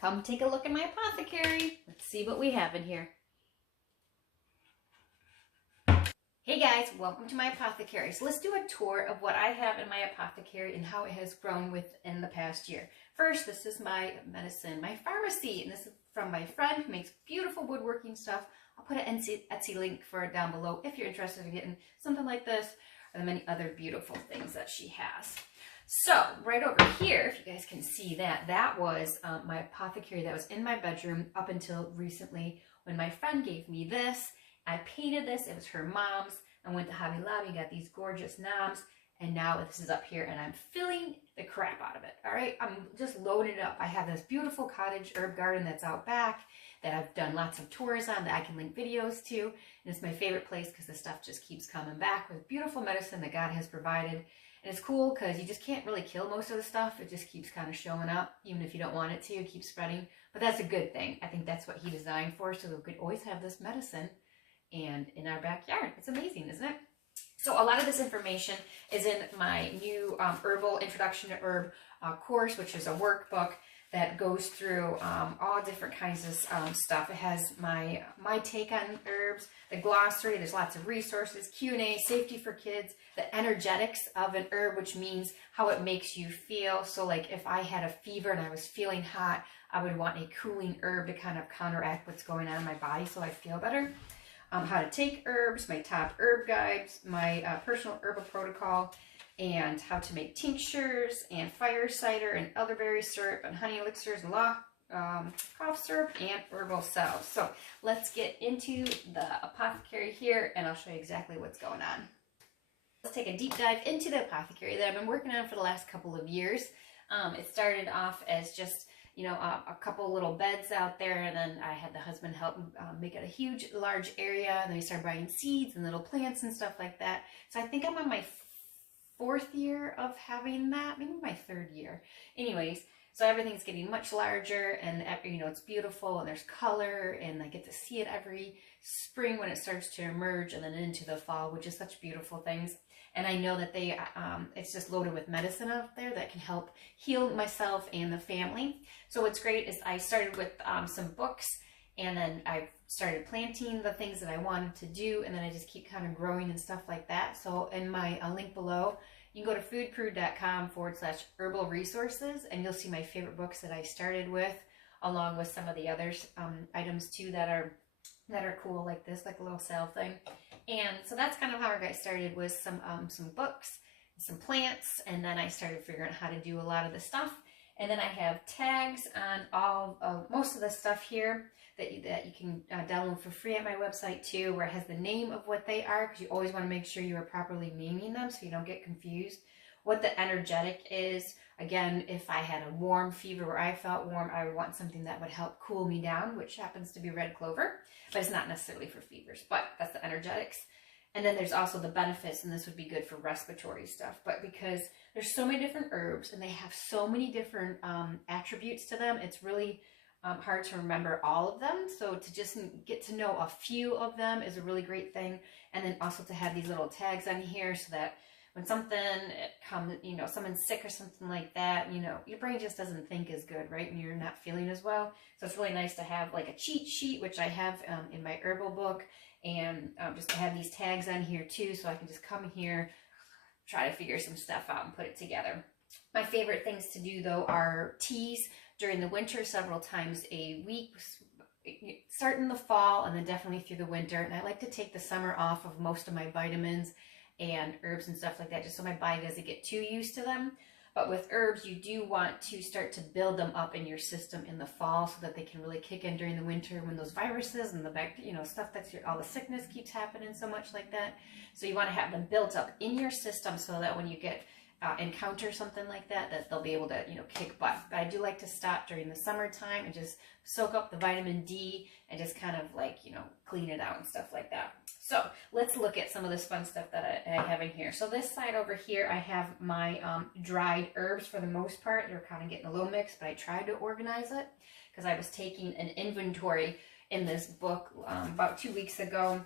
Come take a look at my apothecary. Let's see what we have in here. Hey guys, welcome to my apothecary. So let's do a tour of what I have in my apothecary and how it has grown within the past year. First, this is my medicine, my pharmacy, and this is from my friend who makes beautiful woodworking stuff. I'll put an Etsy link for it down below if you're interested in getting something like this or the many other beautiful things that she has. So right over here, if you guys can see that, that was my apothecary that was in my bedroom up until recently when my friend gave me this. I painted this, it was her mom's. I went to Hobby Lobby, got these gorgeous knobs, and now this is up here and I'm filling the crap out of it, all right? I'm just loading it up. I have this beautiful cottage herb garden that's out back that I've done lots of tours on that I can link videos to, and it's my favorite place because the stuff just keeps coming back with beautiful medicine that God has provided. And it's cool because you just can't really kill most of the stuff. It just keeps kind of showing up, even if you don't want it to. It keeps spreading. But that's a good thing. I think that's what he designed for, so we could always have this medicine and in our backyard. It's amazing, isn't it? So a lot of this information is in my new Herbal Introduction to Herb course, which is a workbook that goes through all different kinds of stuff. It has my take on herbs, the glossary, there's lots of resources, Q&A, safety for kids, the energetics of an herb, which means how it makes you feel. So like if I had a fever and I was feeling hot, I would want a cooling herb to kind of counteract what's going on in my body so I feel better. How to take herbs, my top herb guides, my personal herbal protocol, and how to make tinctures and fire cider and elderberry syrup and honey elixirs and cough syrup and herbal salves. So let's get into the apothecary here and I'll show you exactly what's going on. Let's take a deep dive into the apothecary that I've been working on for the last couple of years. It started off as just a couple little beds out there, and then I had the husband help make it a large area, and then we started buying seeds and little plants and stuff like that. So I think I'm on my 4th year of having that, maybe my 3rd year. Anyways, so everything's getting much larger, and it's beautiful, and there's color, and I get to see it every spring when it starts to emerge, and then into the fall, which is such beautiful things. And I know that it's just loaded with medicine out there that can help heal myself and the family. So what's great is I started with some books, and then I started planting the things that I wanted to do, and then I just keep kind of growing and stuff like that. So in my link below, you can go to foodcrew.com/herbal resources, and you'll see my favorite books that I started with, along with some of the other items too that are cool, like this, like a little salve thing. And so that's kind of how I got started, with some books, some plants, and then I started figuring out how to do a lot of the stuff. And then I have tags on most of the stuff here that you can download for free at my website too, where it has the name of what they are, because you always want to make sure you are properly naming them so you don't get confused. What the energetic is. Again, if I had a warm fever where I felt warm, I would want something that would help cool me down, which happens to be red clover, but it's not necessarily for fevers, but that's the energetics. And then there's also the benefits, and this would be good for respiratory stuff, but because there's so many different herbs and they have so many different attributes to them, it's really hard to remember all of them. So to just get to know a few of them is a really great thing. And then also to have these little tags on here so that when something comes, someone's sick or something like that, your brain just doesn't think as good, right? When you're not feeling as well. So it's really nice to have like a cheat sheet, which I have in my herbal book, and just to have these tags on here too, so I can just come here, try to figure some stuff out and put it together. My favorite things to do though are teas during the winter, several times a week, start in the fall and then definitely through the winter. And I like to take the summer off of most of my vitamins and herbs and stuff like that, just so my body doesn't get too used to them. But with herbs, you do want to start to build them up in your system in the fall so that they can really kick in during the winter when those viruses and the stuff that's all the sickness keeps happening so much like that. So you want to have them built up in your system so that when you get encounter something like that, that they'll be able to kick butt. But I do like to stop during the summertime and just soak up the vitamin D and just kind of clean it out and stuff like that. So let's look at some of this fun stuff that I have in here. So this side over here, I have my dried herbs for the most part. They're kind of getting a little mixed, but I tried to organize it because I was taking an inventory in this book about 2 weeks ago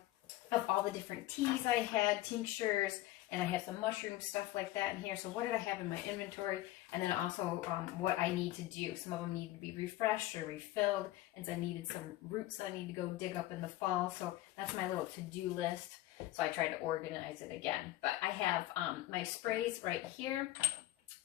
of all the different teas I had, tinctures, and I have some mushroom stuff like that in here. So what did I have in my inventory? And then also what I need to do. Some of them need to be refreshed or refilled. And so I needed some roots I need to go dig up in the fall. So that's my little to-do list. So I tried to organize it again. But I have my sprays right here,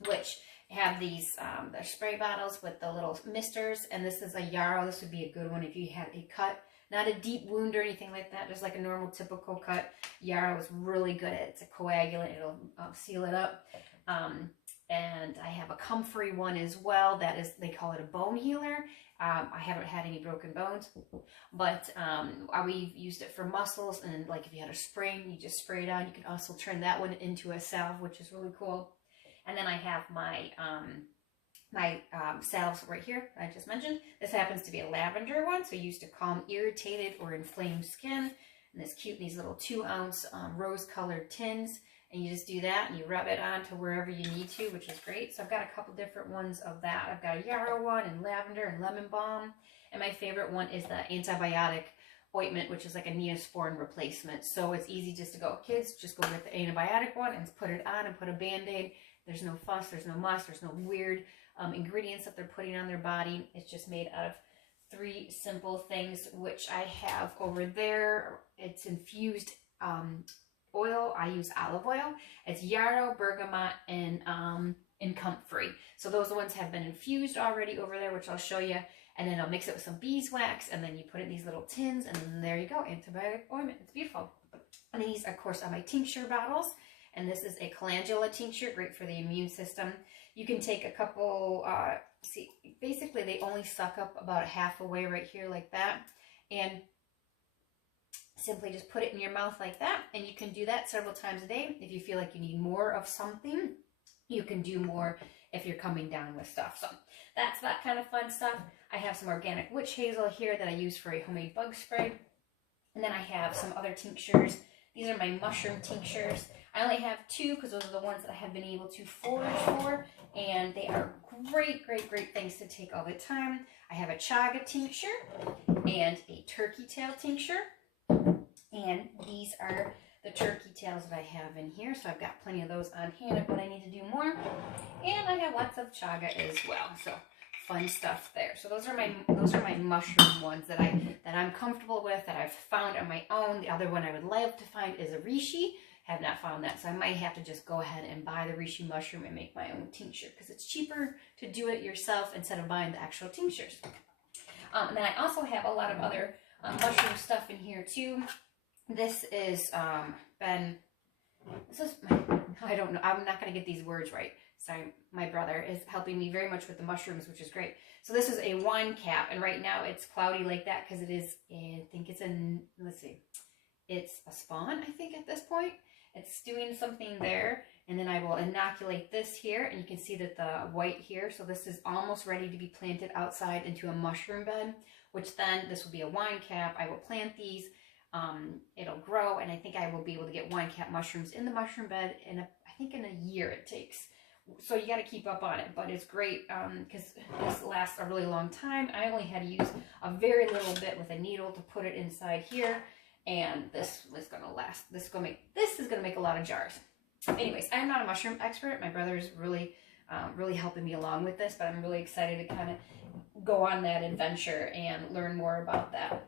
which have these the spray bottles with the little misters. And this is a yarrow. This would be a good one if you had a cut. Not a deep wound or anything like that, just like a normal typical cut. Yarrow is really good at it. It's a coagulant. It'll seal it up. And I have a comfrey one as well. That is, they call it a bone healer. I haven't had any broken bones, but we've used it for muscles. And like if you had a sprain, you just spray it on. You can also turn that one into a salve, which is really cool. And then I have my salves right here I just mentioned. This happens to be a lavender one, so used to calm irritated or inflamed skin. And it's cute, these little 2-ounce rose-colored tins. And you just do that and you rub it on to wherever you need to, which is great. So I've got a couple different ones of that. I've got a yarrow one and lavender and lemon balm. And my favorite one is the antibiotic ointment, which is like a Neosporin replacement. So it's easy just to go, kids, just go get the antibiotic one and put it on and put a Band-Aid. There's no fuss, there's no muss, there's no weird ingredients that they're putting on their body. It's just made out of 3 simple things, which I have over there. It's infused oil. I use olive oil. It's yarrow, bergamot, and comfrey. So those ones have been infused already over there, which I'll show you. And then I'll mix it with some beeswax, and then you put it in these little tins, and then there you go, antibiotic ointment. It's beautiful. And these, of course, are my tincture bottles. And this is a calendula tincture, great for the immune system. You can take a couple, see, basically they only suck up about half away right here like that. And simply just put it in your mouth like that. And you can do that several times a day. If you feel like you need more of something, you can do more if you're coming down with stuff. So that's that kind of fun stuff. I have some organic witch hazel here that I use for a homemade bug spray. And then I have some other tinctures. These are my mushroom tinctures. I only have 2 because those are the ones that I have been able to forage for. And they are great, great, great things to take all the time. I have a chaga tincture and a turkey tail tincture. And these are the turkey tails that I have in here. So I've got plenty of those on hand if I need to do more. And I have lots of chaga as well. So fun stuff there. So those are my mushroom ones that I'm comfortable with, that I've found on my own. The other one I would love to find is a reishi. Have not found that, so I might have to just go ahead and buy the reishi mushroom and make my own tincture because it's cheaper to do it yourself instead of buying the actual tinctures. And then I also have a lot of other mushroom stuff in here too. This is I don't know, I'm not going to get these words right. Sorry, my brother is helping me very much with the mushrooms, which is great. So this is a wine cap, and right now it's cloudy like that because it is, I think it's let's see, it's a spawn, I think, at this point. It's doing something there, and then I will inoculate this here, and you can see that the white here, so this is almost ready to be planted outside into a mushroom bed, which then this will be a wine cap. I will plant these, it'll grow, and I think I will be able to get wine cap mushrooms in the mushroom bed in I think in a year it takes. So you got to keep up on it, but it's great because this lasts a really long time. I only had to use a very little bit with a needle to put it inside here. And this is going to last. This is going to make a lot of jars. Anyways, I'm not a mushroom expert. My brother's really helping me along with this, but I'm really excited to kind of go on that adventure and learn more about that.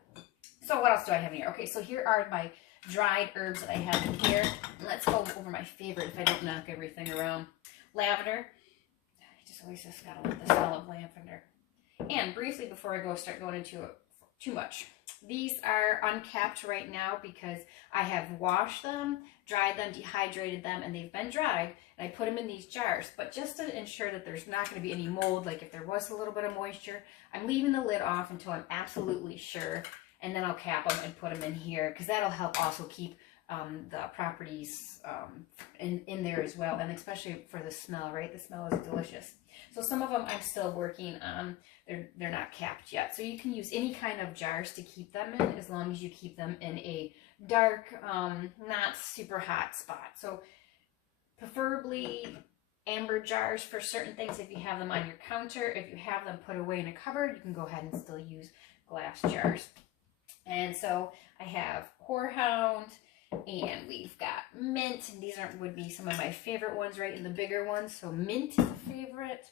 So what else do I have in here? Okay, so here are my dried herbs that I have in here. Let's go over my favorite if I don't knock everything around. Lavender. I just always gotta love the smell of lavender. And briefly before I start going into it too much. These are uncapped right now because I have washed them, dried them, dehydrated them, and they've been dried. And I put them in these jars. But just to ensure that there's not going to be any mold, like if there was a little bit of moisture, I'm leaving the lid off until I'm absolutely sure. And then I'll cap them and put them in here because that'll help also keep the properties in there as well. And especially for the smell, right? The smell is delicious. So some of them I'm still working on. They're not capped yet. So you can use any kind of jars to keep them in as long as you keep them in a dark, not super hot spot. So preferably amber jars for certain things if you have them on your counter. If you have them put away in a cupboard, you can go ahead and still use glass jars. And so I have horehound, and we've got mint, and these would be some of my favorite ones, right, in the bigger ones. So mint is a favorite.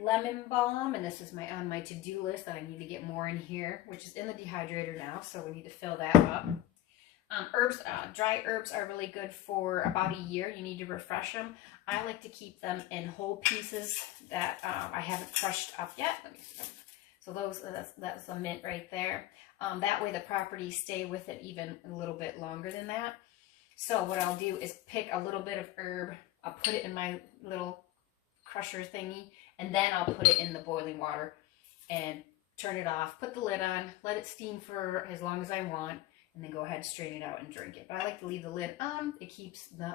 Lemon balm, and this is on my to-do list that I need to get more in here, which is in the dehydrator now, so we need to fill that up. Herbs, dry herbs are really good for about a year. You need to refresh them. I like to keep them in whole pieces that I haven't crushed up yet. Let me see. So that's the mint right there. That way the properties stay with it even a little bit longer than that. So what I'll do is pick a little bit of herb. I'll put it in my little crusher thingy, and then I'll put it in the boiling water and turn it off, put the lid on, let it steam for as long as I want, and then go ahead, strain it out and drink it. But I like to leave the lid on. It keeps the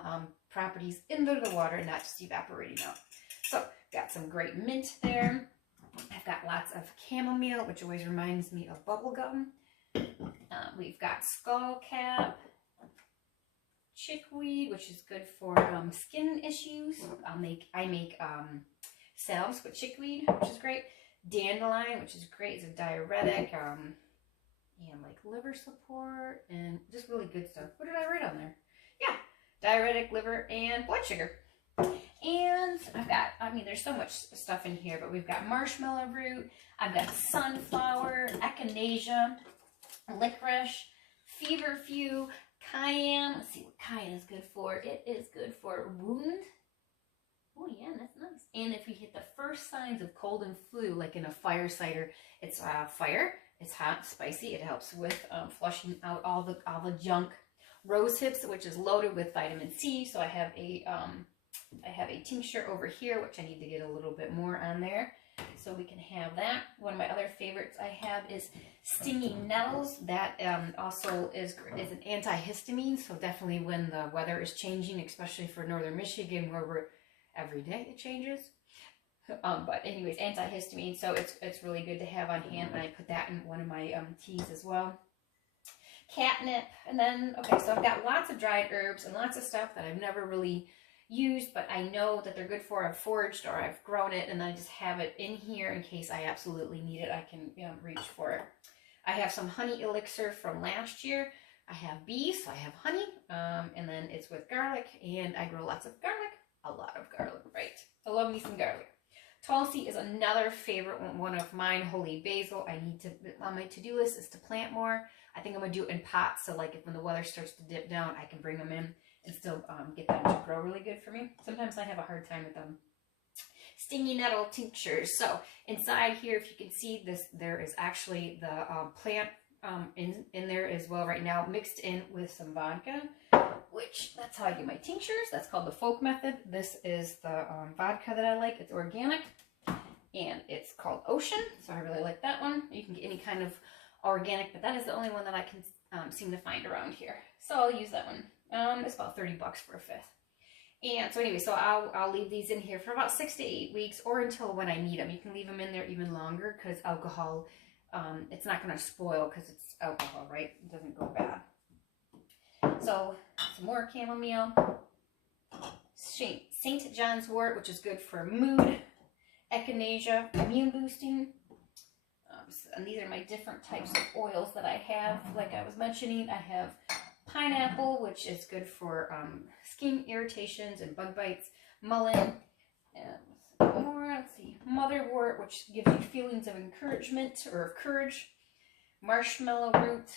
properties into the water and not just evaporating out. So got some great mint there. I've got lots of chamomile, which always reminds me of bubble gum. We've got skullcap, chickweed, which is good for skin issues. I make salves with chickweed, which is great. Dandelion, which is great, it's a diuretic, and like liver support, and just really good stuff. What did I write on there? Yeah, diuretic, liver, and blood sugar. And I've got, there's so much stuff in here, but we've got marshmallow root, I've got sunflower, echinacea, licorice, feverfew, cayenne. Let's see what cayenne is good for. It is good for wound. Oh yeah, that's nice. And if we hit the first signs of cold and flu, like in a fire cider, it's fire. It's hot, spicy. It helps with flushing out all the junk. Rose hips, which is loaded with vitamin C. So I have a tincture over here, which I need to get a little bit more on there. So we can have that. One of my other favorites I have is stinging nettles. That also is an antihistamine. So definitely when the weather is changing, especially for northern Michigan, where we're every day it changes. But anyways, antihistamine. So it's really good to have on hand. And I put that in one of my teas as well. Catnip. And then, okay, so I've got lots of dried herbs and lots of stuff that I've never really used, but I know that they're good for. I've foraged or I've grown it, and I just have it in here in case I absolutely need it. I can reach for it. I have some honey elixir from last year. I have bees, so I have honey, and then it's with garlic, and I grow lots of garlic. A lot of garlic, right? I love me some garlic. Tulsi is another favorite one of mine. Holy basil. I need to, on my to-do list is to plant more. I think I'm going to do it in pots, so like if when the weather starts to dip down, I can bring them in and still get them to grow really good for me. Sometimes I have a hard time with them. Stinging nettle tinctures. So inside here, if you can see this, there is actually the plant in there as well right now, mixed in with some vodka, which that's how I do my tinctures. That's called the folk method. This is the vodka that I like. It's organic, and it's called Ocean. So I really like that one. You can get any kind of organic, but that is the only one that I can seem to find around here. So I'll use that one. It's about 30 bucks for a fifth. And so anyway, so I'll leave these in here for about 6 to 8 weeks, or until when I need them. You can leave them in there even longer because alcohol, it's not going to spoil because it's alcohol, right? It doesn't go bad. So some more chamomile. St. John's wort, which is good for mood. Echinacea, immune boosting. And these are my different types of oils that I have. Like I was mentioning, I have pineapple, which is good for skin irritations and bug bites. Mullein, and more. Let's see, motherwort, which gives you feelings of encouragement or of courage. Marshmallow root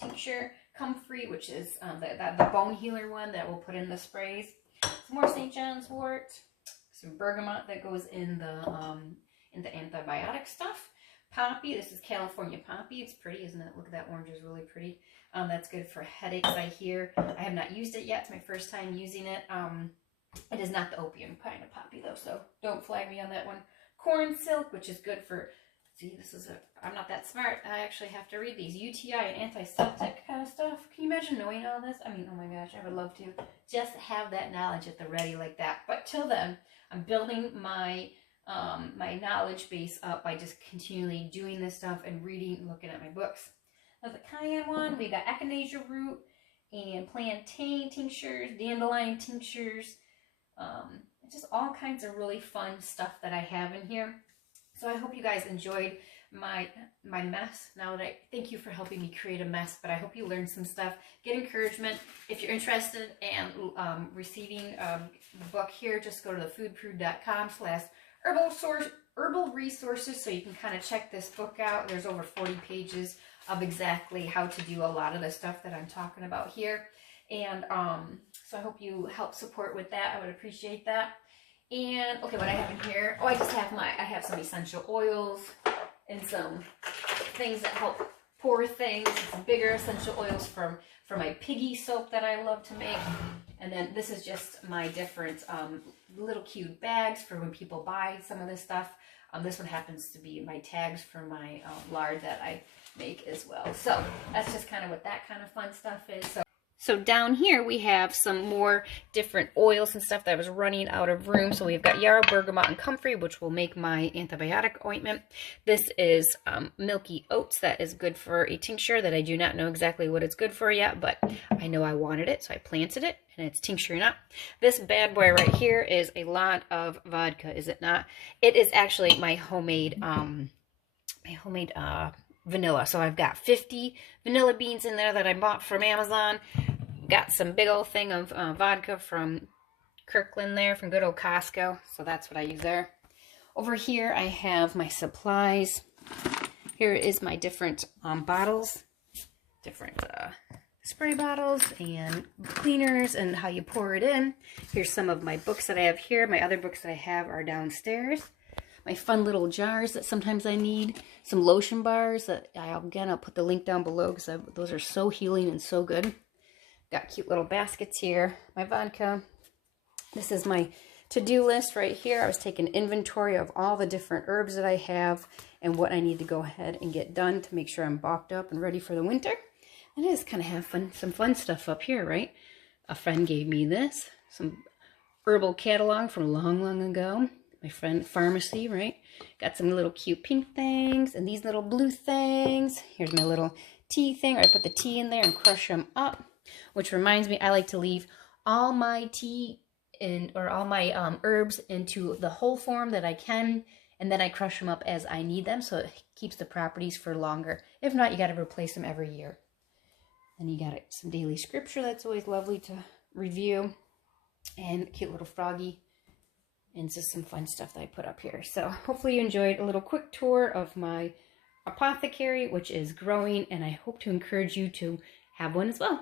tincture. Comfrey, which is the bone healer one that we'll put in the sprays. Some more St. John's wort. Some bergamot that goes in the antibiotic stuff. Poppy, this is California poppy. It's pretty, isn't it? Look at that orange, is really pretty. That's good for headaches, I hear. I have not used it yet. It's my first time using it. It is not the opium kind of poppy though, so don't flag me on that one. Corn silk, which is good for, see, I'm not that smart. I actually have to read these. UTI and antiseptic kind of stuff. Can you imagine knowing all this? I mean, oh my gosh, I would love to just have that knowledge at the ready like that. But till then, I'm building my my knowledge base up by just continually doing this stuff and reading and looking at my books. Now the cayenne one, we got echinacea root and plantain tinctures, dandelion tinctures, just all kinds of really fun stuff that I have in here. So I hope you guys enjoyed my mess. Now that thank you for helping me create a mess, but I hope you learned some stuff. Get encouragement. If you're interested in receiving the book here, just go to thefoodprude.com/herbal resources so you can kind of check this book out. There's over 40 pages of exactly how to do a lot of the stuff that I'm talking about here. And so I hope you help support with that. I would appreciate that. And okay, what I have in here, I have some essential oils and some things that help pour things, some bigger essential oils for my piggy soap that I love to make. And then this is just my different little cute bags for when people buy some of this stuff. This one happens to be my tags for my lard that I make as well. So that's just kind of what that kind of fun stuff is. So down here we have some more different oils and stuff that was running out of room. So we've got yarrow, bergamot, and comfrey, which will make my antibiotic ointment. This is milky oats that is good for a tincture that I do not know exactly what it's good for yet, but I know I wanted it, so I planted it, and it's tincturing up. This bad boy right here is a lot of vodka, is it not? It is actually my homemade vanilla. So I've got 50 vanilla beans in there that I bought from Amazon. Got some big old thing of vodka from Kirkland there, from good old Costco. So that's what I use there. Over here I have my supplies. Here is my different bottles, different spray bottles and cleaners and how you pour it in. Here's some of my books that I have here. My other books that I have are downstairs. My fun little jars that sometimes I need. Some lotion bars that I'll put the link down below because those are so healing and so good. Got cute little baskets here. My vodka. This is my to-do list right here. I was taking inventory of all the different herbs that I have and what I need to go ahead and get done to make sure I'm bulked up and ready for the winter. And I just kind of have some fun stuff up here, right? A friend gave me this. Some herbal catalog from long, long ago. My friend Pharmacy, right? Got some little cute pink things and these little blue things. Here's my little tea thing. I put the tea in there and crush them up. Which reminds me, I like to leave all my tea or all my herbs into the whole form that I can, and then I crush them up as I need them, so it keeps the properties for longer. If not, you got to replace them every year. Then you got some daily scripture that's always lovely to review, and a cute little froggy, and just some fun stuff that I put up here. So hopefully you enjoyed a little quick tour of my apothecary, which is growing, and I hope to encourage you to have one as well.